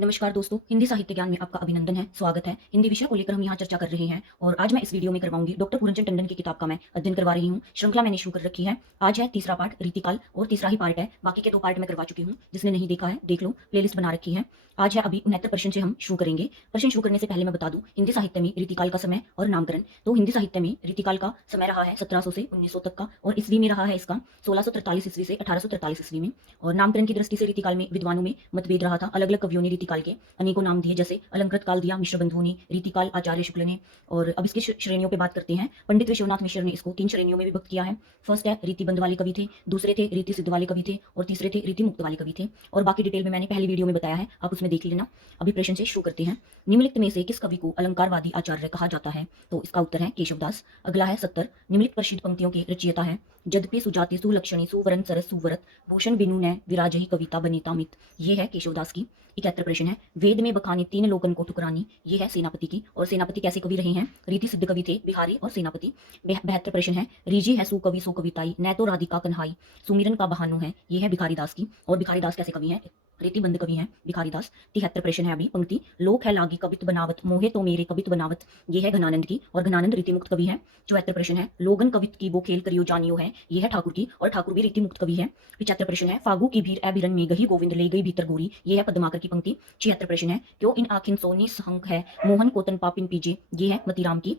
नमस्कार दोस्तों, हिंदी साहित्य ज्ञान में आपका अभिनंदन है, स्वागत है। हिंदी विषय को लेकर हम यहाँ चर्चा कर रहे हैं और आज मैं इस वीडियो में करवाऊंगी डॉक्टर पूरनचंद टंडन की किताब का मैं अध्ययन करवा रही हूँ। श्रृंखला मैंने शुरू कर रखी है। आज है तीसरा पार्ट रीतिकाल और तीसरा ही पार्ट है, बाकी के दो पार्ट मैं करवा चुकी हूँ। जिसने नहीं देखा है देख लो, प्लेलिस्ट बना रखी है। आज है अभी 69 प्रश्न से हम शुरू करेंगे। प्रश्न शुरू करने से पहले मैं बता दूं हिंदी साहित्य में रीतिकाल का समय और नामकरण। तो हिंदी साहित्य में रीतिकाल का समय रहा है 1700 से 1900 तक का और ईस्वी में रहा है इसका 1643 ईस्वी से 1843 ईस्वी में। और नामकरण की दृष्टि से रीतिकाल में विद्वानों में मतभेद रहा था। अलग अलग कवियों ने रीतिकाल के अनेकों नाम दिए, जैसे अलंकृत काल दिया मिश्र बंधुओं ने, रीतिकाल आचार्य शुक्ल ने। और अब इसकी श्रेणियों पे बात करते हैं। पंडित विश्वनाथ मिश्र ने इसको 3 श्रेणियों में विभक्त किया है। फर्स्ट है रीतिबंध वाले कवि थे, दूसरे थे रीति सिद्ध वाले कवि थे और तीसरे थे रीति मुक्त वाले कवि थे। और बाकी डिटेल में मैंने पहली वीडियो में बताया है, आप उसमें देख लेना। अभी प्रश्न से शुरू करते हैं। निम्नलिखित में से किस कवि को अलंकारवादी आचार्य कहा जाता है? तो इसका उत्तर है केशवदास। अगला है 70। निम्नलिखित प्रसिद्ध पंक्तियों के रचयिता है? यद्यपि सुजाति सुलक्षणी सुवर्ण सरस सुव्रत भूषण बिनु न विराजही कविता बनीता मित। ये है केशवदास की। 71 प्रश्न है। वेद में बखानी 3 लोकन को ठुकरानी। ये है सेनापति की। और सेनापति कैसे कवि रहे हैं? रीति सिद्ध कवि थे, बिहारी और सेनापति। 72 प्रश्न है। रीझी है सुकवि सो कविताई न तो राधिका कन्हाई सुमिरन का बहानो है। ये है भिखारी दास की। और भिखारी दास कैसे कवि हैं? रीतिबंध कवि हैं भिखारी दास। 73 प्रश्न है अभी पंक्ति। लोक है लागी कवित बनावत मोहे तो मेरे कवित बनावत। ये है घनानंद की और घनानंद रीति मुक्त कवि है। 74 प्रश्न है। लोगन कवित की वो खेल करियो जानियो है। ये है ठाकुर की और ठाकुर भी रीति मुक्त कवि है। 75 प्रश्न है। फागु की भीर अभिरन में गही गोविंद ले गई भीतर गोरी। ये है पद्माकर की पंक्ति। 76 प्रश्न है। क्यों इन आखिन सोनी सहंक है मोहन कोतन पापिन पीजे। ये है मतीराम की।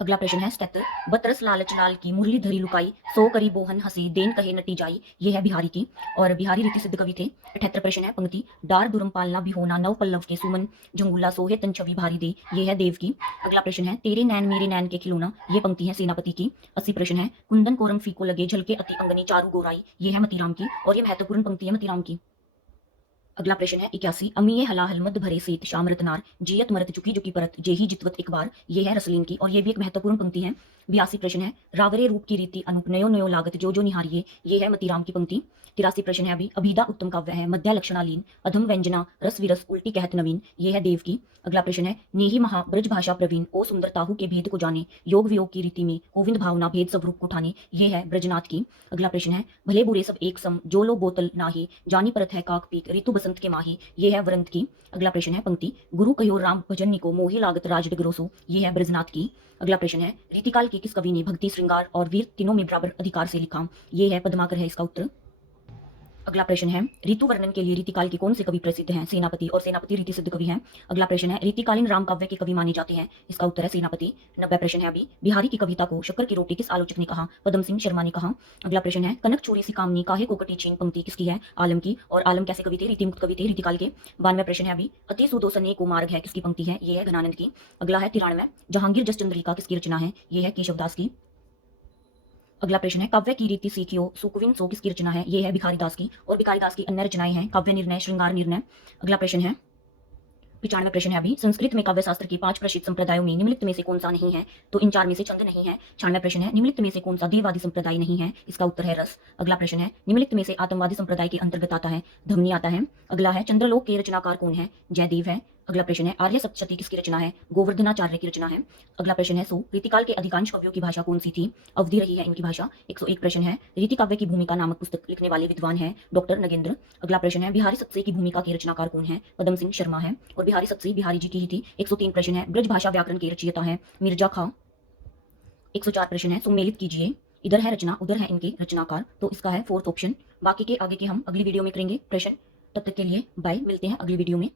अगला प्रश्न है 77। बतरस लालच लाल की मुरली धरी लुकाई सो करी बोहन हंसी देन कहे नटी जाई। ये है बिहारी की और बिहारी रीति सिद्ध कवि थे। 78 प्रश्न है पंक्ति। डार दुरम पालना भी होना नव पल्लव के सुमन झंगुला सोहे तन छवि भारी दे। ये है देव की। अगला प्रश्न है। तेरे नैन मेरे नैन के खिलौना। ये पंक्ति है सेनापति की। 80 प्रश्न है। कुंदन कोरम फीको लगे झलके अति अंगनी चारू गोराई। ये है मतीराम की और ये महत्वपूर्ण पंक्ति है मतीराम की। अगला प्रश्न है 81। अमीय हलाहल मद भरे सेत शाम रतनार जियत मरत चुकी जुकी परत जेही जितवत एक बार। ये है रसलीन की और ये भी एक महत्वपूर्ण पंक्ति है। 82 प्रश्न है। रावरे रूप की रीति अनुप नयो नयो लागत जो जो निहारिये। ये है मतीराम की पंक्ति। 83 प्रश्न है अभी। अभिदा उत्तम काव्य है मध्य लक्षणालीन अधम व्यंजना रस विरस उल्टी कहत नवीन। ये है देव की। अगला प्रश्न है। नेहि महा ब्रज भाषा प्रवीण ओ सुंदर ताहू के भेद को जाने योग वियोग की रीति में गोविंद भावना भेद स्वरूप को ठाने। ये है ब्रजनाथ की। अगला प्रश्न है। भले बुरे सब एक सम जो लो बोतल नाही जानी परत है काक पीक ऋतु बसंत के माही। ये है वरंत की। अगला प्रश्न है पंक्ति। गुरु कहो राम भजन को मोहि लागत राज डिगरोसो। ये है ब्रजनाथ की। अगला प्रश्न है। रीतिकाल के किस कवि ने भक्ति श्रृंगार और वीर तीनों में बराबर अधिकार से लिखा? ये है पद्माकर है इसका उत्तर। अगला प्रश्न है। ऋतु वर्णन के लिए रीतिकाल के कौन से कवि प्रसिद्ध हैं? सेनापति और सेनापति रीति सिद्ध कवि हैं। अगला प्रश्न है। रीतिकालीन राम काव्य के कवि माने जाते हैं? इसका उत्तर है सेनापति। 90 प्रश्न है अभी। बिहारी की कविता को शक्कर की रोटी किस आलोचक ने कहा? पदम सिंह शर्मा ने कहा। अगला प्रश्न है। कनक छोरी सी कामनी काहे को कटी चीन। पंक्ति किसकी है? आलम की। और आलम कैसे कवि थे? रीति मुक्त कवि थे रीतिकाल के। 92 प्रश्न है अभी। अति सुदोसने को मार्ग है किसकी पंक्ति है? ये है घनानंद की। अगला है 93। जहांगीर जस चंद्रिका किसकी रचना है? ये है केशवदास की। अगला प्रश्न है। काव्य की रीति सीखियो सुकुविन सो किसकी रचना है? ये है भिखारी दास की। और भिखारी दास की अन्य रचनाएं हैं काव्य निर्णय श्रृंगार निर्णय। अगला प्रश्न है। 95 प्रश्न है अभी। संस्कृत में काव्य शास्त्र के 5 प्रसिद्ध संप्रदायों में निम्नलिखित में से कौन सा नहीं है? तो इन 4 में से छंद नहीं है। 96 प्रश्न है। निम्नलिखित में से कौन सा देववादी संप्रदाय नहीं है? इसका उत्तर है रस। अगला प्रश्न है। निम्नलिखित में से आतंकवादी संप्रदाय के अंतर्गत आता है? ध्वनि आता है। अगला है। चंद्रलोक के रचनाकार कौन है? जयदेव है। अगला प्रश्न है। आर्य सप्तशती किसकी रचना है? गोवर्धनाचार्य की रचना है। अगला प्रश्न है। रीतिकाल के अधिकांश कवियों की भाषा कौन सी थी? अवधि रही है इनकी भाषा। 101 प्रश्न है। रीति काव्य की भूमिका नामक पुस्तक लिखने वाले विद्वान है डॉक्टर नगेंद्र। अगला प्रश्न है। बिहारी सत्से की भूमिका के रचनाकार कौन है? पदम सिंह शर्मा है। और बिहारी सत्से बिहारी जी की ही थी। 103 प्रश्न है। ब्रज भाषा व्याकरण के रचयिता है मिर्जा खां। 104 प्रश्न है। सुमेलित कीजिए। इधर है रचना उधर है इनके रचनाकार, तो इसका है 4th ऑप्शन। बाकी के आगे के हम अगली वीडियो में करेंगे प्रश्न। तब तक के लिए बाय, मिलते हैं अगली वीडियो में।